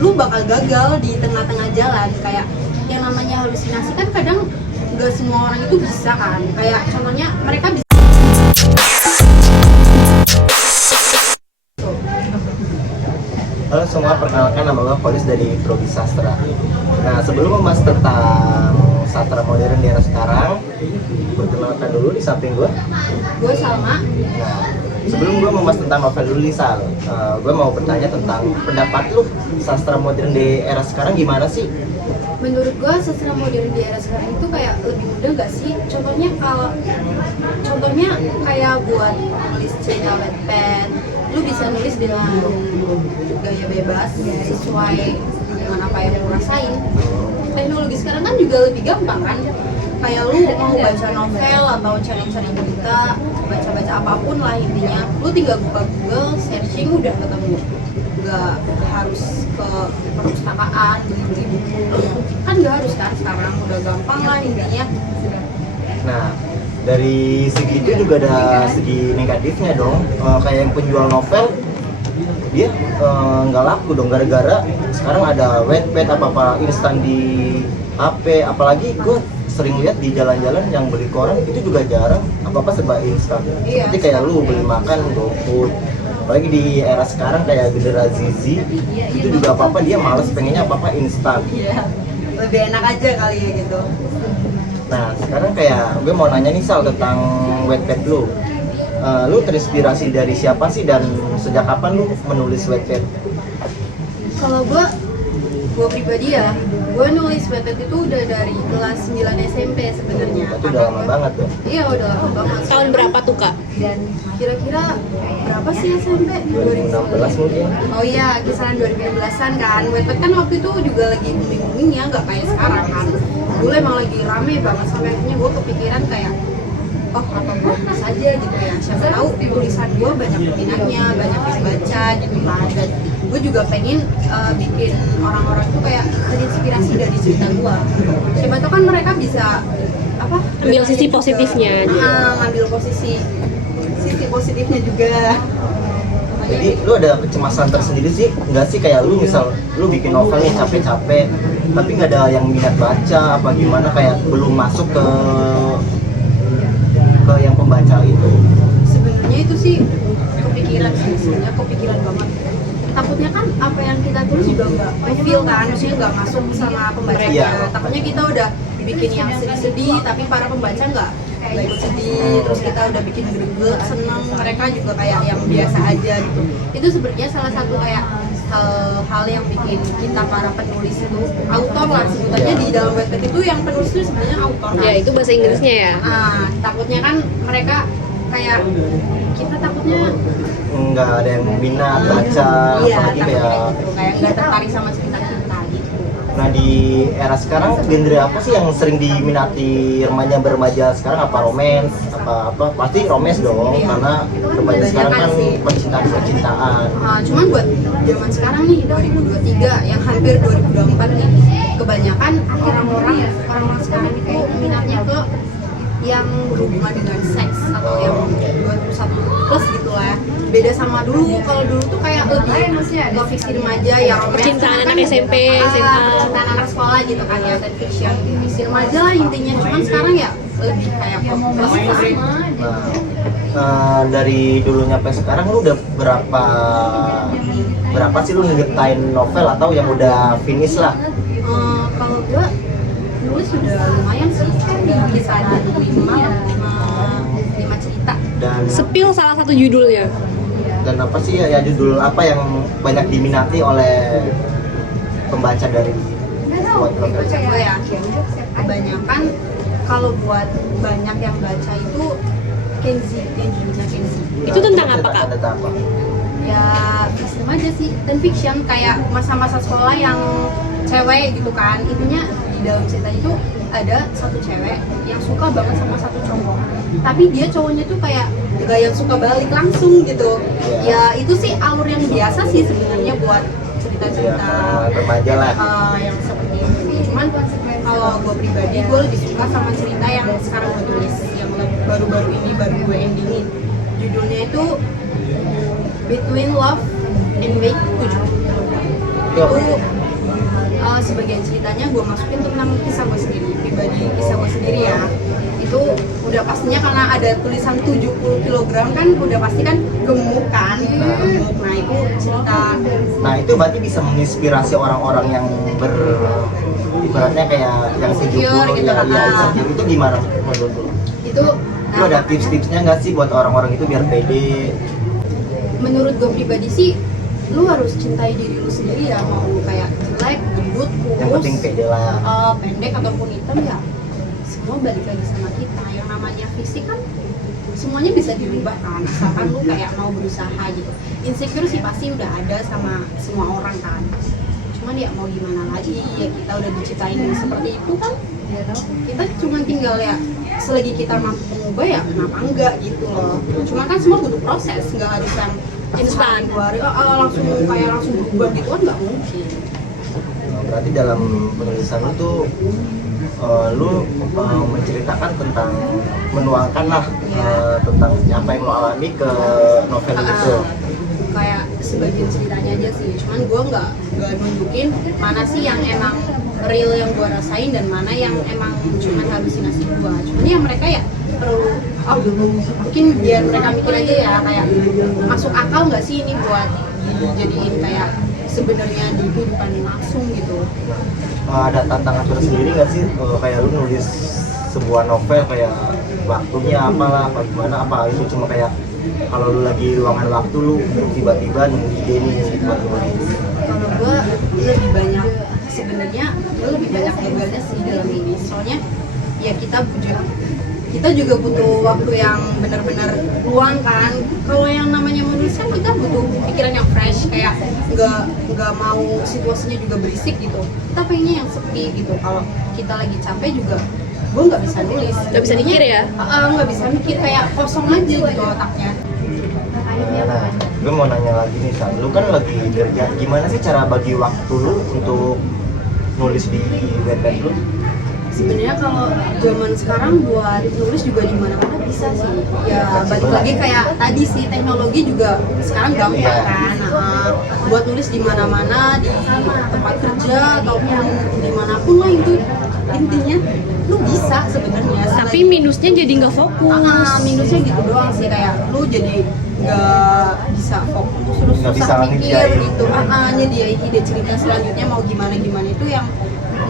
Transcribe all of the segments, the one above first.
lu bakal gagal di tengah-tengah jalan. Kayak yang namanya halusinasi kan kadang nggak semua orang itu bisa kan. Kayak contohnya mereka bisa. Halo semua, perkenalkan nama gue Polis dari Prodi Sastra. Nah, sebelum membahas tentang sastra modern di era sekarang, perkenalkan dulu di samping gue Salma. Nah, sebelum gue membahas tentang novel dulu nih Sal, gue mau bertanya tentang pendapat lu sastra modern di era sekarang gimana sih? Menurut gua sastra modern di era sekarang itu kayak lebih mudah gak sih? Contohnya kayak buat nulis cerita Wattpad, lu bisa nulis dengan gaya bebas sesuai dengan apa yang lu rasain. Teknologi sekarang kan juga lebih gampang kan? Kayak lu mau baca novel atau cari-cari berita, baca-baca apapun lah intinya, lu tinggal buka Google, searching udah ketemu. Gak harus ke perpustakaan beli buku, kan gak harus kan, sekarang udah gampang lah intinya. Nah, dari segi itu juga ada segi negatifnya dong. Kayak yang penjual novel dia nggak laku dong gara-gara sekarang ada Wattpad apa instan di HP. Apalagi gue sering lihat di jalan-jalan yang beli koran itu juga jarang apa serba instan. Iya. Seperti kayak lu beli makan GoFood. Apalagi di era sekarang kayak generasi Z itu juga apa dia males, pengennya apa instan. Iya, lebih enak aja kali ya gitu. Nah, sekarang kayak gue mau nanya nih Sal tentang Wattpad lu. Lu terinspirasi dari siapa sih dan sejak kapan lu menulis Wattpad? Kalau gua pribadi ya, gua nulis Wattpad itu udah dari kelas 9 SMP sebenarnya. Itu udah lama banget ya? Iya, udah lama banget. Tahun berapa tuh Kak? Kira-kira berapa sih SMP? 2016 mungkin. Oh iya, kisaran 2015-an kan. Wattpad kan waktu itu juga lagi booming-boomingnya, nggak kayak sekarang kan. Dulu emang lagi rame banget, sampai akhirnya gue kepikiran kayak, oh apa gue tulis aja gitu ya. Siapa tahu tulisan gue banyak peminatnya, banyak yang baca gitu kan. Dan gue juga pengen bikin orang-orang tuh kayak terinspirasi dari cerita gue. Siapa tahu kan mereka bisa Ambil sisi positifnya aja. ngambil sisi positifnya juga. Jadi lu ada kecemasan tersendiri sih nggak sih, kayak lu misal lu bikin novel nih capek-capek tapi nggak ada yang minat baca apa gimana, kayak belum masuk ke yang pembaca itu? Sebenarnya itu sih kepikiran banget. Takutnya kan apa yang kita tulis juga nggak feel kan, maksudnya nggak masuk sama pembacanya. Iya. Takutnya kita udah bikin yang sedih-sedih tapi para pembaca nggak ikut sedih, terus kita udah bikin greget, seneng, mereka juga kayak yang biasa aja gitu. Itu sebenarnya salah satu kayak hal yang bikin kita para penulis itu, autor lah sebutannya di dalam Wattpad itu, yang penulis itu sebenarnya autor kan. Ya itu bahasa Inggrisnya ya. Takutnya kan mereka kayak, kita takutnya Nggak ada yang minat baca, iya, apalagi kayak gitu, kayak nggak tertarik sama cerita kita gitu. Nah, di era sekarang genre apa sih yang sering diminati remaja sekarang? Apa romance? Apa pasti romance dong, Iya. karena remaja sekarang kan sih. percintaan. Cuman buat zaman sekarang nih 2023 yang hampir 2024 nih, kebanyakan orang-orang sekarang itu minatnya ke yang berhubungan dengan seks atau yang 21 plus gitu lah ya. Beda sama dulu, kalau dulu tuh kayak lebih ke fiksi remaja ya, Percintaan anak SMP, SMA. percintaan anak sekolah gitu kan ya, dan fiction fiksi remaja lah intinya. Cuman sekarang ya lebih kayak plus. Nah, dari dulu nyampe sekarang lu udah berapa sih lu ngerjain novel atau yang udah finish lah? Kalau gua nulis sudah lumayan sih, kisaran 5 cerita. Dan Sepil salah satu judulnya. apa sih ya judul apa yang banyak diminati oleh pembaca dari buat novel? Gue ya, kebanyakan kalau buat banyak yang baca itu Kenzi. Itu tentang apa, Kak? Tentang apa? Ya fiksi remaja sih, dan fiction kayak masa-masa sekolah yang cewek gitu kan. Intinya di dalam cerita itu ada satu cewek yang suka banget sama satu cowok, tapi dia cowoknya tuh kayak gak yang suka balik langsung gitu. Ya itu sih alur yang biasa sih sebenarnya buat cerita-cerita remaja lah. yang seperti itu. Cuman kalau gue pribadi, gue lebih suka sama cerita yang sekarang gue tulis, yang baru-baru ini baru gue endingin. Judulnya itu Between Love and Wait 7. itu sebagian ceritanya gue masukin tentang kisah gue sendiri, pribadi kisah gue sendiri ya. Itu udah pastinya karena ada tulisan 70 kg kan udah pasti kan gemuk kan, gemuk. Nah itu cerita. Nah itu berarti bisa menginspirasi orang-orang yang ibaratnya kayak yang 70 Insecure gitu, ya insecure. Itu gimana menurut lo? Itu Itu ada tips-tipsnya nggak sih buat orang-orang itu biar pede? menurut gue pribadi sih lu harus cintai diri lu sendiri ya, mau lu kayak jelek, gendut, Yang penting kurus, pede lah. pendek ataupun hitam ya semua balik lagi sama kita. Yang namanya fisik kan semuanya bisa dirubah kan, asalkan lu kayak mau berusaha gitu. Insecure sih pasti udah ada sama semua orang kan, cuman ya mau gimana lagi, ya kita udah diciptain seperti itu kan, kita cuma tinggal ya selagi kita mampu mengubah ya kenapa enggak gitu loh. Cuma kan semua butuh proses, nggak harus yang instan 2 hari langsung berubah gitu kan nggak mungkin. Nah, berarti dalam penulisan lu tuh lu menceritakan tentang menuangkan lah tentang apa yang lo alami ke novel itu. Kayak sebagian ceritanya aja sih, cuman gue nggak nunjukin mana sih yang emang real yang gue rasain dan mana yang emang cuman halusinasi gue. Cuman ya mereka ya perlu mungkin biar mereka mikir aja ya kayak masuk akal nggak sih ini buat dijadiin kayak sebenarnya di kehidupan langsung gitu. Ada tantangan tersendiri nggak sih kayak lu nulis sebuah novel kayak waktunya apalah apa gimana, apa itu cuma kayak kalau lu lagi luangan waktu lu tiba-tiba nemu ide nih buat nulis? Kalau gue lebih banyak sebenarnya gue lebih banyak gagalnya sih dalam ini, soalnya ya kita juga butuh waktu yang benar-benar luang kan. Kalau yang namanya menulis kan kita butuh pikiran yang fresh, kayak nggak mau situasinya juga berisik gitu. Kita pengennya yang sepi gitu. Kalau kita lagi capek juga gue nggak bisa nulis, Nggak bisa mikir ya? Nggak bisa mikir, kayak kosong aja gitu otaknya. Nah, gue mau nanya lagi nih, San. Lu kan lagi kerja, gimana sih cara bagi waktu lu untuk nulis di Wattpad lu? Sebenarnya kalau zaman sekarang buat nulis juga di mana-mana bisa sih. Ya balik lagi kayak tadi sih, teknologi juga sekarang gampang kan. Buat nulis di mana-mana, di tempat kerja ataupun dimanapun lah, itu intinya lu bisa sebenarnya. Tapi minusnya jadi nggak fokus. Minusnya gitu doang sih, kayak lu jadi nggak bisa fokus, terus Nggak bisa susah mikir nyediain. gitu. Nyediain ide cerita selanjutnya mau gimana itu yang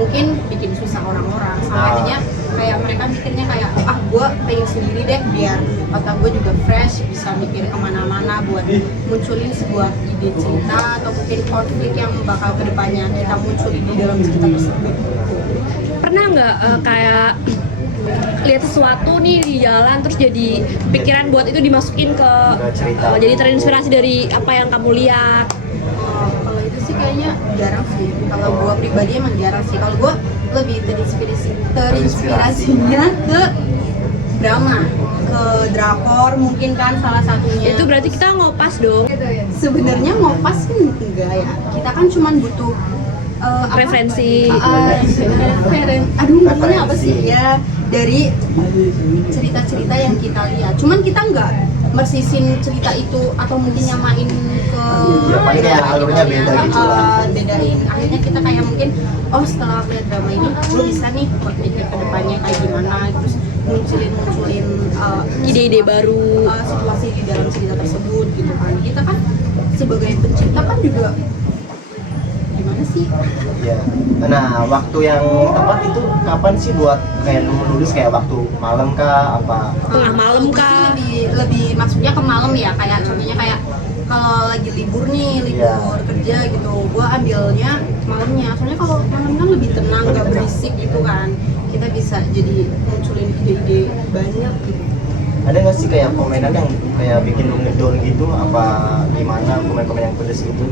mungkin bikin susah orang-orang. Makanya kayak mereka mikirnya kayak gue pengen sendiri deh biar otak gue juga fresh, bisa mikir kemana-mana buat munculin sebuah ide cerita atau mungkin konflik yang bakal kedepannya kita munculin di dalam cerita tersebut. Pernah nggak kayak lihat sesuatu nih di jalan terus jadi pikiran buat itu dimasukin ke cerita. jadi terinspirasi dari apa yang kamu lihat? Kalau itu sih kayaknya jarang sih. Kalau gue pribadi emang jarang sih. Kalau gue lebih terinspirasinya ke drama, ke drakor mungkin kan salah satunya. Itu berarti kita ngopas dong. Sebenarnya ngopas kan enggak ya. Kita kan cuman butuh Referensi. Ngomongnya apa sih ya, dari cerita-cerita yang kita lihat. Cuman kita nggak mersisin cerita itu atau mungkin nyamain ke paling kayak alurnya beda gitu lah. bedain. Akhirnya kita kayak mungkin setelah melihat drama ini lu bisa nih berpikir ke depannya kayak gimana, terus munculin Ide-ide baru. situasi di dalam cerita tersebut gitu kan. Kita kan sebagai pencipta kan juga gimana sih? Iya. Nah, waktu yang tepat itu kapan sih buat kayak lu menulis, kayak waktu malam kah apa? Tengah malam kah? Lebih maksudnya ke malam ya, kayak contohnya kayak kalau lagi libur nih, libur kerja gitu, gua ambilnya malamnya. Soalnya kalau malam kan lebih tenang, nggak berisik gitu kan. Kita bisa jadi munculin ide-ide banyak gitu. Ada nggak sih kayak komenan yang kayak bikin lu ngedown gitu, apa gimana, komen-komen yang pedes gitu?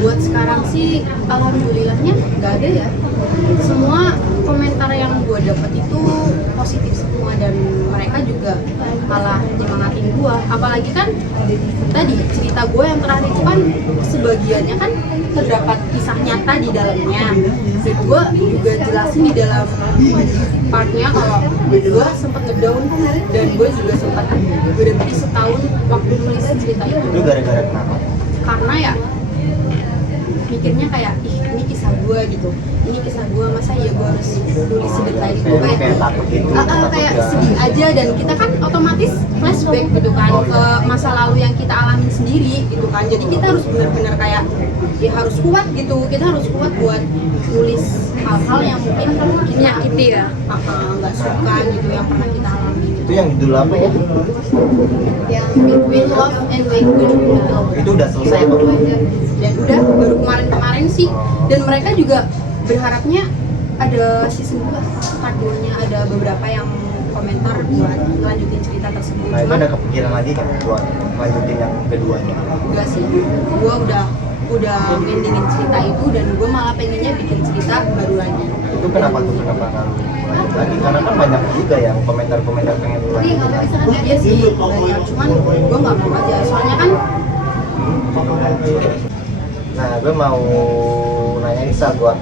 Buat sekarang sih alhamdulillahnya nggak ada ya. Semua komentar yang gue dapet itu positif semua dan mereka juga malah nyemangatin gue. Apalagi kan tadi cerita gue yang terakhir itu kan sebagiannya kan terdapat kisah nyata di dalamnya. Dan gue juga jelasin di dalam partnya kalau gue sempat ngedown dan gue juga sempat berhenti setahun waktu nulis cerita itu. Itu gara-gara kenapa? Karena ya mikirnya kayak ih ini kisah gue gitu, ini kisah gue, masa ya gue harus tulis sedetail itu, kayak takut gitu, kayak sedih aja, dan kita kan otomatis flashback gitu kan ke masa lalu yang kita alami sendiri gitu kan. Jadi kita harus benar-benar kayak ya harus kuat gitu, kita harus kuat buat nulis hal-hal yang mungkin kita Menyakiti ya. nggak suka gitu yang pernah kita alami. Itu yang judul apa ya? Yang Between Love and When We Know. Itu udah selesai apa belum? Dan udah baru kemarin sih, dan mereka juga berharapnya ada season 2, part 2-nya. Ada beberapa yang komentar buat lanjutin cerita tersebut. Nah itu Cuman ada kepikiran lagi kan buat lanjutin yang keduanya? enggak sih, gua udah mendingin cerita itu, dan gua malah pengennya bikin cerita baru lagi. Itu kenapa nggak lu lanjut lagi? Karena kan banyak juga yang komentar-komentar pengen lu lanjutin lagi. Iya sih banyak, cuman gua nggak mau aja, soalnya kan Nah, gue mau nanya nih Sa, buat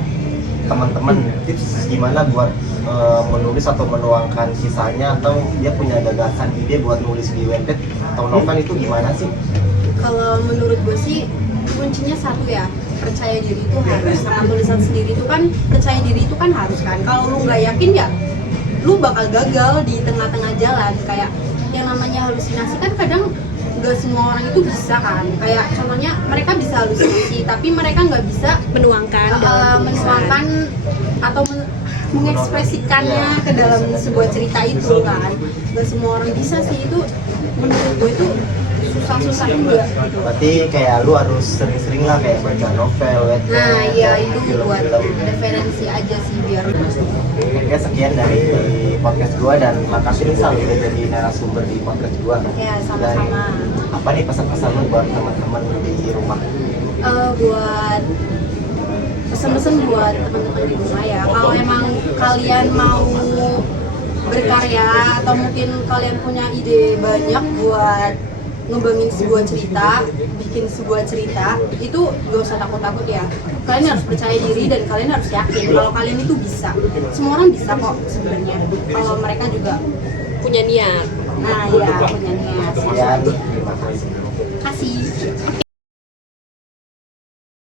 teman-teman tips gimana buat menulis atau menuangkan kisahnya, atau dia punya gagasan ide buat nulis di Wattpad atau novel itu gimana sih? kalau menurut gue sih kuncinya satu ya, percaya diri itu harus. Sama tulisan sendiri itu kan, percaya diri itu kan harus kan. Kalau lu nggak yakin ya lu bakal gagal di tengah-tengah jalan. Kayak yang namanya halusinasi kan kadang nggak semua orang itu bisa kan. Kayak contohnya mereka bisa halusinasi tapi mereka nggak bisa Menuangkan dalam tulisan. menuangkan atau mengekspresikannya ke dalam sebuah cerita itu kan. Nggak semua orang bisa sih, itu menurut gue itu susah-susah juga gitu. Berarti kayak lu harus sering-sering lah kayak baca novel, Wattpad, Nah iya itu film-film. buat referensi aja sih biar. Oke, sekian dari podcast gua, dan makasih nih Sal udah jadi narasumber di podcast gua. Ya sama-sama. Dan apa nih pesan-pesan lu buat teman-teman di rumah? Buat pesan-pesan buat teman-teman di rumah ya, kalau emang kalian mau berkarya atau mungkin kalian punya ide banyak buat ngembangin sebuah cerita, bikin sebuah cerita, itu gak usah takut-takut ya. Kalian harus percaya diri dan kalian harus yakin kalau kalian itu bisa. Semua orang bisa kok sebenarnya, kalau mereka juga Punya niat. nah ya punya niat. Sekian, terima kasih. Kasih.